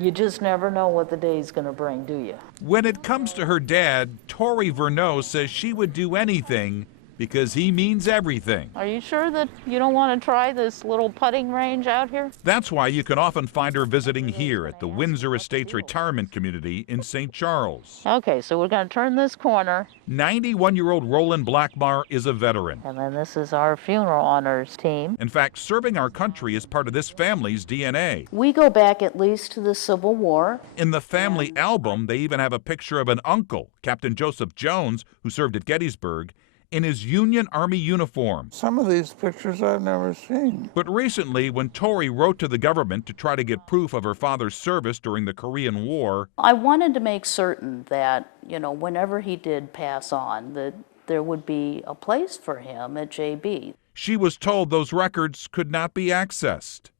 You just never know what the day's going to bring, do you? When it comes to her dad, Tori Vernau says she would do anything because he means everything. Are you sure that you don't want to try this little putting range out here? That's why you can often find her visiting here at the Windsor Estates Retirement Community in St. Charles. Okay, so we're going to turn this corner. 91-year-old Roland Blackmarr is a veteran. And then this is our funeral honors team. In fact, serving our country is part of this family's DNA. We go back at least to the Civil War. In the family album, they even have a picture of an uncle, Captain Joseph Jones, who served at Gettysburg, in his Union Army uniform. Some of these pictures I've never seen. But recently, when Tori wrote to the government to try to get proof of her father's service during the Korean War, I wanted to make certain that, whenever he did pass on, that there would be a place for him at JB. She was told those records could not be accessed.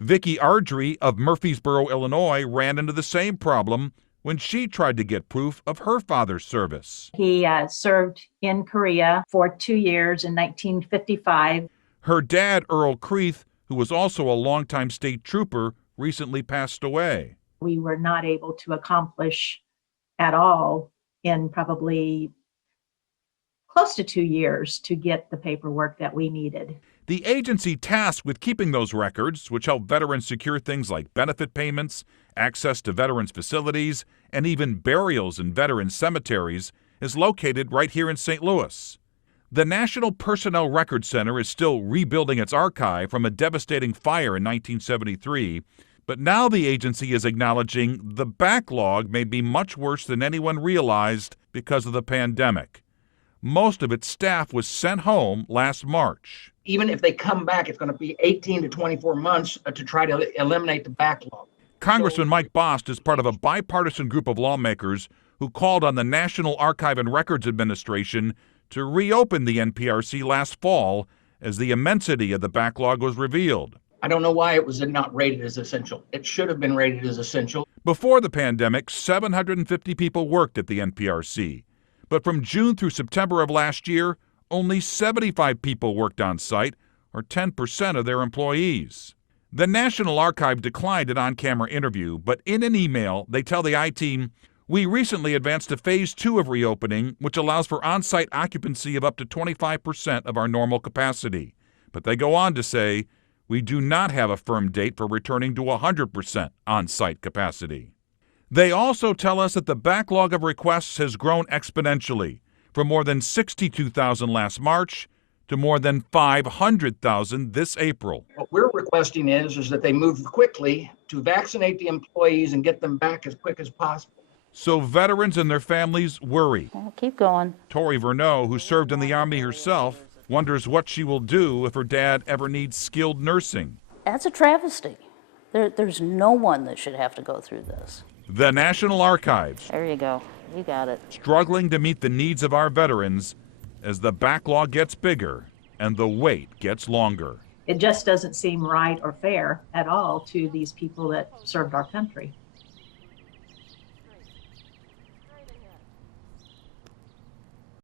Vicki Ardrey of Murfreesboro, Illinois, ran into the same problem when she tried to get proof of her father's service. He served in Korea for 2 years in 1955. Her dad, Earl Creeth, who was also a longtime state trooper, recently passed away. We were not able to accomplish at all in probably close to 2 years to get the paperwork that we needed. The agency tasked with keeping those records, which help veterans secure things like benefit payments, access to veterans' facilities, and even burials in veteran cemeteries, is located right here in St. Louis. The National Personnel Record Center is still rebuilding its archive from a devastating fire in 1973, but now the agency is acknowledging the backlog may be much worse than anyone realized because of the pandemic. Most of its staff was sent home last March. Even if they come back, it's going to be 18 to 24 months to try to eliminate the backlog. Congressman Mike Bost is part of a bipartisan group of lawmakers who called on the National Archive and Records Administration to reopen the NPRC last fall as the immensity of the backlog was revealed. I don't know why it was not rated as essential. It should have been rated as essential. Before the pandemic, 750 people worked at the NPRC. But from June through September of last year, only 75 people worked on site, or 10% of their employees. The National Archive declined an on-camera interview, but in an email, they tell the I-Team, "We recently advanced to Phase 2 of reopening, which allows for on-site occupancy of up to 25% of our normal capacity." But they go on to say, "We do not have a firm date for returning to 100% on-site capacity." They also tell us that the backlog of requests has grown exponentially, from more than 62,000 last March to more than 500,000 this April. What we're requesting is that they move quickly to vaccinate the employees and get them back as quick as possible. So veterans and their families worry. Well, keep going. Tori Vernau, who served in the Army herself, wonders what she will do if her dad ever needs skilled nursing. That's a travesty. There's no one that should have to go through this. The National Archives. There you go. You got it. Struggling to meet the needs of our veterans as the backlog gets bigger and the wait gets longer. It just doesn't seem right or fair at all to these people that served our country.